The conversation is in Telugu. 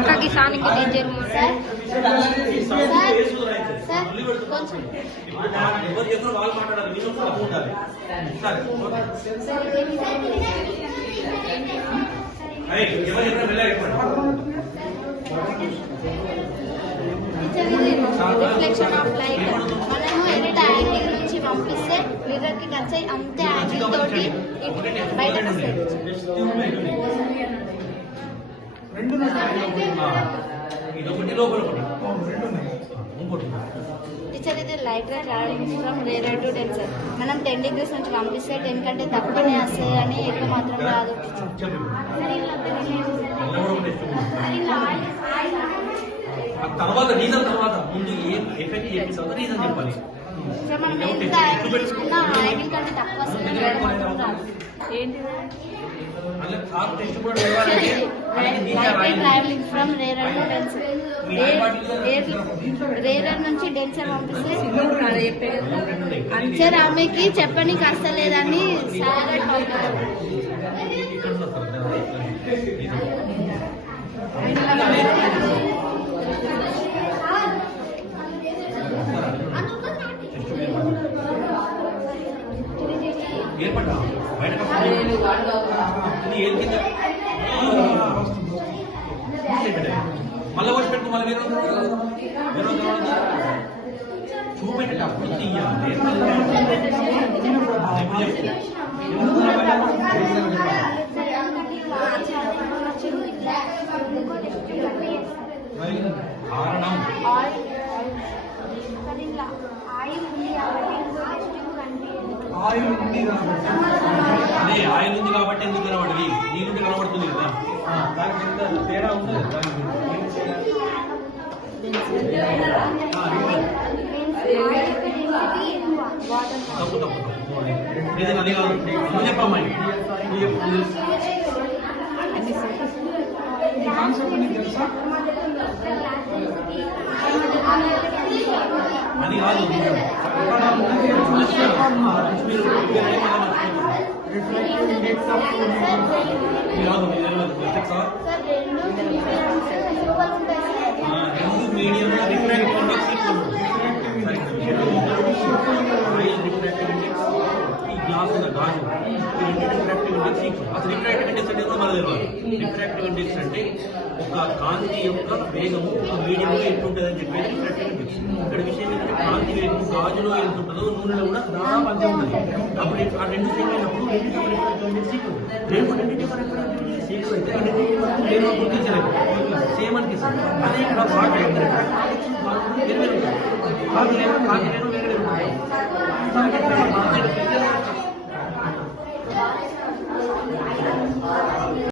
అక్కకి సానికి డేంజర్ రిఫ్లెక్షన్ ఆఫ్ లైట్ మనము ఎన్ని యాంగిల్ నుంచి పంపిస్తే మిర్రర్ కి టచ్ అయ్యి అంతే యాంగిల్ తోటి బయటకు వస్తుంది. టీచర్ ఇది లైట్ గా travelling from rare to denser. మనం 10 degrees నుంచి పంపిస్తే 10 కంటే తక్కువనే వస్తాయి అని ఎక్కువ మాత్రం రాదు. తర్వాత రీజన్ తర్వాత ముందు ఏం ఎఫెక్ట్ చేసిన తర్వాత రీజన్ చెప్పాలి. మనం ఎంత యాంగిల్ తీసుకున్నా యాంగిల్ కంటే తక్కువ వస్తుంది travelling from rarer to denser. Rarer నుంచి డెన్సర్ పంపిస్తే సార్ ఆమెకి చెప్పనీకి అస్తలేదని ఏర్పడ్డా బయట మళ్ళీ వచ్చి పెట్టుకో మళ్ళీ వేరే చూపెట్ట అప్పుడు తీయాలి. కారణం అదే ఆయిల్ ఉంది కాబట్టి ఎందుకు కనబడింది, నీ నుండి కనబడుతుంది కదా. దానికి ఎంత తేడా ఉంటుంది తప్పు తప్పు తప్పు ఇది అది కాదు. నువ్వు చెప్పమ్మా అది కాదు. మీడియం రిఫ్రాక్టివ్ ఇండెక్స్ ఈ గ్లాస్ గాజు రిఫ్రాక్టివ్ ఇండెక్స్ అసలు రిఫ్రాక్టివ్ ఇండెక్స్ అంటే మన తెలియదు. రిఫ్రాక్టివ్ ఇండెక్స్ అంటే ఒక కాంతి యొక్క వేగము మీడియంలో ఎంత ఉంటుందని చెప్పేది రిఫ్రాక్టివ్ ఇండెక్స్. ఇక్కడ విషయం ఏంటంటే కాంతి వేగం గాజులో ఎంత ఉంటుందో నూనెలో కూడా దాదాపు అంతే ఉంటుంది. అప్పుడు ఆ రెండు సేమ్ అయినప్పుడు గుర్తించలేదు సేమ్ అనిపిస్తుంది. అదే ఇక్కడ వాటర్ కాంతి వేరు వేరు కాంతి వేరు వేరే